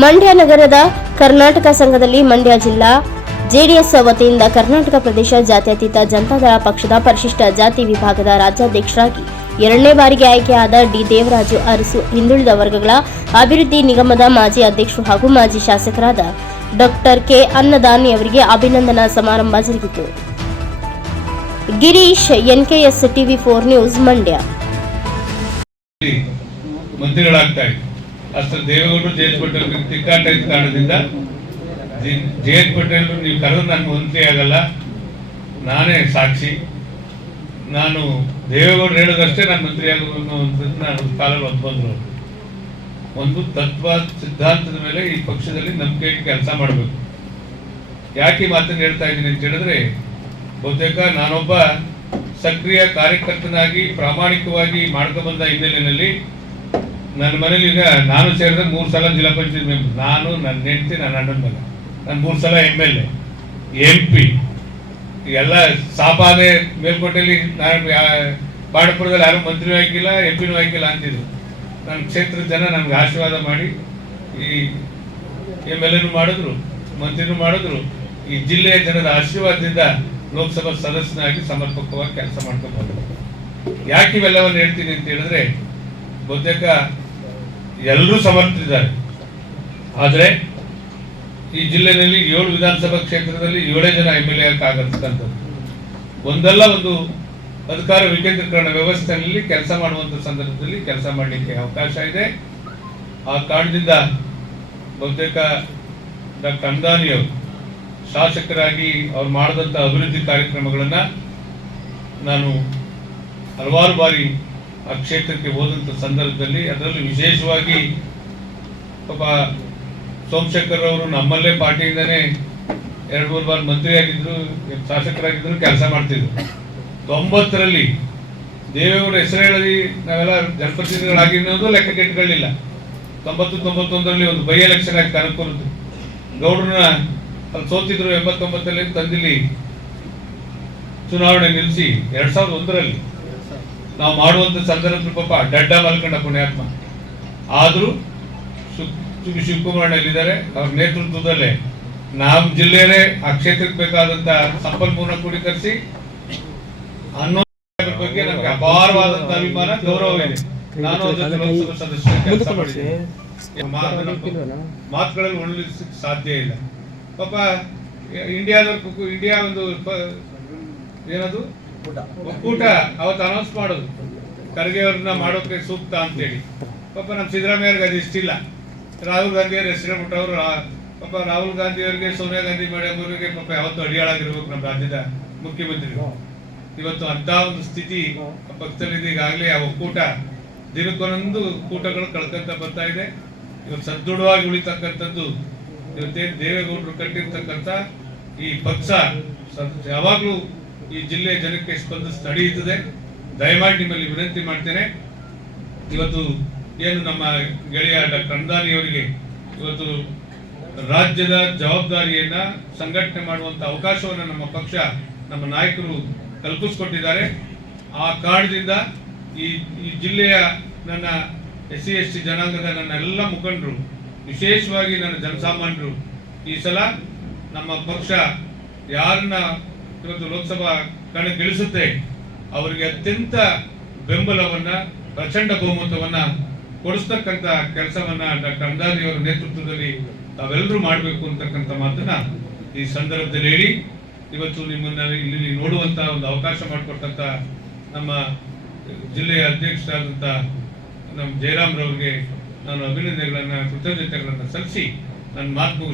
ಮಂಡ್ಯ ನಗರದ ಕರ್ನಾಟಕ ಸಂಘದಲ್ಲಿ ಮಂಡ್ಯ ಜಿಲ್ಲಾ ಜೆಡಿಎಸ್ ವತಿಯಿಂದ ಕರ್ನಾಟಕ ಪ್ರದೇಶ ಜಾತ್ಯತೀತ ಜನತಾದಳ ಪಕ್ಷದ ಪರಿಶಿಷ್ಟ ಜಾತಿ ವಿಭಾಗದ ರಾಜ್ಯಾಧ್ಯಕ್ಷರಾಗಿ ಎರಡನೇ ಬಾರಿಗೆ ಆಯ್ಕೆಯಾದ ಡಿ ದೇವರಾಜು ಅರಸು ಹಿಂದುಳಿದ ವರ್ಗಗಳ ಅಭಿವೃದ್ಧಿ ನಿಗಮದ ಮಾಜಿ ಅಧ್ಯಕ್ಷರು ಹಾಗೂ ಮಾಜಿ ಶಾಸಕರಾದ ಡಾಕ್ಟರ್ ಕೆ ಅನ್ನದಾನಿ ಅವರಿಗೆ ಅಭಿನಂದನಾ ಸಮಾರಂಭ ಜರುಗಿತು. Girish, NKS TV four news, Mandya. ಮಂತ್ರಿಗಳಾಗ್ತಾ ಅಷ್ಟರ ದೇವೇಗೌಡರು ಜಯಂತ್ ಪಟೇಲ್ ತಿಕ್ಕಾಟ ಕಾರಣದಿಂದ ಜಯಂತ್ ಪಟೇಲ್ ನೀವು ಕರೆದು ನನ್ನ ಮಂತ್ರಿ ಆಗಲ್ಲ. ನಾನೇ ಸಾಕ್ಷಿ. ನಾನು ದೇವೇಗೌಡರು ಹೇಳೋದಷ್ಟೇ ನಾನು ಮಂತ್ರಿ ಆಗಬೇಕು ನಾನು ಕಾಲಲ್ಲಿ ಬಂದ್ರು ಒಂದು ತತ್ವ ಸಿದ್ಧಾಂತದ ಮೇಲೆ ಈ ಪಕ್ಷದಲ್ಲಿ ನಂಬಿಕೆ ಕೆಲಸ ಮಾಡಬೇಕು. ಯಾಕೆ ಮಾತನ್ನು ಹೇಳ್ತಾ ಇದ್ದೀನಿ ಅಂತ ಹೇಳಿದ್ರೆ, ಬಹುತೇಕ ನಾನೊಬ್ಬ ಸಕ್ರಿಯ ಕಾರ್ಯಕರ್ತನಾಗಿ ಪ್ರಾಮಾಣಿಕವಾಗಿ ಮಾಡ್ಕೊಂಡ್ಬಂದ ಹಿನ್ನೆಲೆಯಲ್ಲಿ ನನ್ನ ಮನೇಲಿ ಈಗ ನಾನು ಸೇರಿದ ಮೂರು ಸಲ ಜಿಲ್ಲಾ ಪಂಚಾಯತ್ ಮೆಂಬರ್ ನಾನು, ನನ್ನ ಹೆಂಡತಿ, ನನ್ನ ಅಣ್ಣನ ಮಗ. ನಾನು ಮೂರು ಸಲ M L A M P ಎಲ್ಲ ಸಾಪಾದೆ ಮೇಲ್ಕೋಟೆಯಲ್ಲಿ ನಾನು ಬಾಡಪುರದಲ್ಲಿ ಯಾರು ಮಂತ್ರಿನೂ ಹಾಕಿಲ್ಲ ಎಂ ಪಿನೂ ಹಾಕಿಲ್ಲ ಅಂತಿದ್ರು. ನನ್ನ ಕ್ಷೇತ್ರದ ಜನ ನನಗೆ ಆಶೀರ್ವಾದ ಮಾಡಿ ಈ ಎಂ ಎಲ್ ಎನೂ ಮಾಡಿದ್ರು, ಮಂತ್ರಿನೂ ಮಾಡಿದ್ರು. ಈ ಜಿಲ್ಲೆಯ ಜನರ ಆಶೀರ್ವಾದದಿಂದ ಲೋಕಸಭಾ ಸದಸ್ಯನಾಗಿ ಸಮರ್ಪಕವಾಗಿ ಕೆಲಸ ಮಾಡ್ಕೊಂಡು ಬಂದ್ರು ಯಾಕೆ ಇವೆಲ್ಲವನ್ನು ಹೇಳ್ತೀನಿ ಅಂತ ಹೇಳಿದ್ರೆ, ಬಹುತೇಕ ಎಲ್ಲರೂ ಸಮರ್ಥಿದ್ದಾರೆ ಆದರೆ ಈ ಜಿಲ್ಲೆಯಲ್ಲಿ ಏಳು ವಿಧಾನಸಭಾ ಕ್ಷೇತ್ರದಲ್ಲಿ ಏಳೇ ಜನ ಎಂ ಎಲ್ ಎ ಒಂದಲ್ಲ ಒಂದು ಅಧಿಕಾರ ವಿಕೇಂದ್ರೀಕರಣ ವ್ಯವಸ್ಥೆಯಲ್ಲಿ ಕೆಲಸ ಮಾಡುವಂತ ಸಂದರ್ಭದಲ್ಲಿ ಕೆಲಸ ಮಾಡಲಿಕ್ಕೆ ಅವಕಾಶ ಇದೆ. ಆ ಕಾರಣದಿಂದ ಬಹುತೇಕ ಡಾಕ್ಟರ್ ಅಂದಾನಿಯವರು ಶಾಸಕರಾಗಿ ಅವ್ರು ಮಾಡಿದಂಥ ಅಭಿವೃದ್ಧಿ ಕಾರ್ಯಕ್ರಮಗಳನ್ನ ನಾನು ಹಲವಾರು ಬಾರಿ ಆ ಕ್ಷೇತ್ರಕ್ಕೆ ಹೋದಂಥ ಸಂದರ್ಭದಲ್ಲಿ ಅದರಲ್ಲೂ ವಿಶೇಷವಾಗಿ ಪಾಪ ಸೋಮಶೇಖರ್ ಅವರು ನಮ್ಮಲ್ಲೇ ಪಾರ್ಟಿಯಿಂದನೇ ಎರಡು ಮೂರು ಬಾರಿ ಮಂತ್ರಿ ಆಗಿದ್ರು ಶಾಸಕರಾಗಿದ್ರು, ಕೆಲಸ ಮಾಡ್ತಿದ್ರು. ತೊಂಬತ್ತರಲ್ಲಿ ದೇವೇಗೌಡ ಹೆಸರು ಹೇಳಿ ನಾವೆಲ್ಲ ಜನಪ್ರತಿನಿಧಿಗಳಾಗಿ ಅನ್ನೋದು ಲೆಕ್ಕ ಕೆಟ್ಟುಕೊಳ್ಳಿಲ್ಲ ತೊಂಬತ್ತು, ತೊಂಬತ್ತೊಂದರಲ್ಲಿ ಒಂದು ಬೈ ಎಲೆಕ್ಷನ್ ಆಗಿ ಕನಕೊಂಡು ಗೌಡ್ರನ್ನ ಅಲ್ಲಿ ಸೋತಿದ್ರು ಎಂಬತ್ತೊಂಬತ್ತರಲ್ಲಿ ತಂದಿಲ್ಲಿ ಚುನಾವಣೆ ನಿಲ್ಲಿಸಿ ಎರಡ್ ಸಾವಿರದ ಒಂದರಲ್ಲಿ. ನಾವು ಮಾಡುವಂತ ಸಂದರ್ಭದಲ್ಲಿ ಪಾಪ ಡಡ್ಡ ಮಲ್ಕೊಂಡ ಪುಣ್ಯಾತ್ಮ. ಆದ್ರೂ ಶಿವಕುಮಾರಣ್ಣಲ್ಲಿದ್ದಾರೆ ಅವ್ರ ನೇತೃತ್ವದಲ್ಲೇ ನಮ್ಮ ಜಿಲ್ಲೆಯೇ ಆ ಕ್ಷೇತ್ರಕ್ಕೆ ಬೇಕಾದಂತ ಸಂಪನ್ಮೂಲ ಕ್ರೋಢೀಕರಿಸಿ ಅನ್ನೋ ಬಗ್ಗೆ ನಮಗೆ ಅಪಾರವಾದಂತ ಅಭಿಮಾನ ಗೌರವ ಇದೆ. ನಾನು ಅದ್ರ ಜೊತೆ ಲೋಕಸಭಾ ಸದಸ್ಯ ಕೆಲಸ ಮಾಡಿದ್ದೀನಿ. ಮಾತುಗಳಲ್ಲಿ ಉಳಿಸಲಿಕ್ಕೆ ಸಾಧ್ಯ ಇಲ್ಲ. ಪಾಪ ಇಂಡಿಯಾದ ಇಂಡಿಯಾ ಒಂದು ಏನದು? ಒಕ್ಕೂಟ ಅವತ್ತು ಅನೌನ್ಸ್ ಮಾಡೋದು. ಖರ್ಗೆ ಅವ್ರನ್ನ ಮಾಡೋಕೆ ಸೂಕ್ತ ಅಂತೇಳಿ. ಪಾಪ ನಮ್ಮ ಸಿದ್ದರಾಮಯ್ಯವ್ರಿಗೆ ಅದು ಇಷ್ಟಿಲ್ಲ. ರಾಹುಲ್ ಗಾಂಧಿ ಅವ್ರ ಹೆಸರು ಬಿಟ್ಟವರು ಪಾಪ ರಾಹುಲ್ ಗಾಂಧಿ ಅವರಿಗೆ ಸೋನಿಯಾ ಗಾಂಧಿ ಮೇಡಮ್ ಅವರಿಗೆ ಪಾಪ ಯಾವತ್ತು ಅಡಿಯಾಳಾಗಿರ್ಬೇಕು ನಮ್ಮ ರಾಜ್ಯದ ಮುಖ್ಯಮಂತ್ರಿ ಇವತ್ತು ಅಂತ ಒಂದು ಸ್ಥಿತಿ ಪಕ್ಷದಲ್ಲಿದೆ ಈಗಾಗಲೇ ಆ ಒಕ್ಕೂಟ ದಿನಕ್ಕೊಂದೊಂದು ಕೂಟಗಳು ಕಳ್ಕೊಂತ ಬರ್ತಾ ಇದೆ. ಇವತ್ತು ಸದೃಢವಾಗಿ ಉಳಿತಕ್ಕಂಥದ್ದು ಇವತ್ತೇನು ದೇವೇಗೌಡರು ಕಟ್ಟಿರ್ತಕ್ಕಂಥ ಈ ಪಕ್ಷ ಯಾವಾಗ್ಲೂ ಈ ಜಿಲ್ಲೆಯ ಜನಕ್ಕೆ ಸ್ಪಂದಿಸಿ ನಡೆಯುತ್ತದೆ ದಯಮಾಡಿ ನಿಮ್ಮಲ್ಲಿ ವಿನಂತಿ ಮಾಡ್ತೇನೆ. ಇವತ್ತು ಏನು ನಮ್ಮ ಗೆಳೆಯ ಡಾಕ್ಟರ್ ಅಂದಾನಿ ಅವರಿಗೆ ಇವತ್ತು ರಾಜ್ಯದ ಜವಾಬ್ದಾರಿಯನ್ನ ಸಂಘಟನೆ ಮಾಡುವಂತ ಅವಕಾಶವನ್ನು ನಮ್ಮ ಪಕ್ಷ, ನಮ್ಮ ನಾಯಕರು ಕಲ್ಪಿಸಿಕೊಟ್ಟಿದ್ದಾರೆ. ಆ ಕಾರಣದಿಂದ ಈ ಈ ಜಿಲ್ಲೆಯ ನನ್ನ ಎಸ್ ಸಿ, ಎಸ್ ಜನಾಂಗದ ನನ್ನ ಎಲ್ಲ ಮುಖಂಡರು, ವಿಶೇಷವಾಗಿ ನನ್ನ ಜನಸಾಮಾನ್ಯರು, ಈ ಸಲ ನಮ್ಮ ಪಕ್ಷ ಯಾರನ್ನ ಇವತ್ತು ಲೋಕಸಭಾ ಗೆಲ್ಲಿಸುತ್ತೆ ಅವರಿಗೆ ಅತ್ಯಂತ ಬೆಂಬಲವನ್ನ, ಪ್ರಚಂಡ ಬಹುಮತವನ್ನ ಕೊಡಿಸ್ತಕ್ಕಂತ ಕೆಲಸವನ್ನ ಡಾಕ್ಟರ್ ಅಂದಾನಿ ಅವರ ನೇತೃತ್ವದಲ್ಲಿ ತಾವೆಲ್ಲರೂ ಮಾಡಬೇಕು ಅಂತಕ್ಕಂಥ ಮಾತನ್ನ ಈ ಸಂದರ್ಭದಲ್ಲಿ ಹೇಳಿ. ಇವತ್ತು ನಿಮ್ಮನ್ನ ಇಲ್ಲಿ ನೋಡುವಂತ ಒಂದು ಅವಕಾಶ ಮಾಡಿಕೊಟ್ಟಂತ ನಮ್ಮ ಜಿಲ್ಲೆಯ ಅಧ್ಯಕ್ಷರಾದಂತ ನಮ್ಮ ಜಯರಾಮ್ ರವರಿಗೆ ನಾನು ಅಭಿನಂದನೆಗಳನ್ನ, ಕೃತಜ್ಞತೆಗಳನ್ನ ಸಲ್ಲಿಸಿ ನನ್ನ ಮಾತು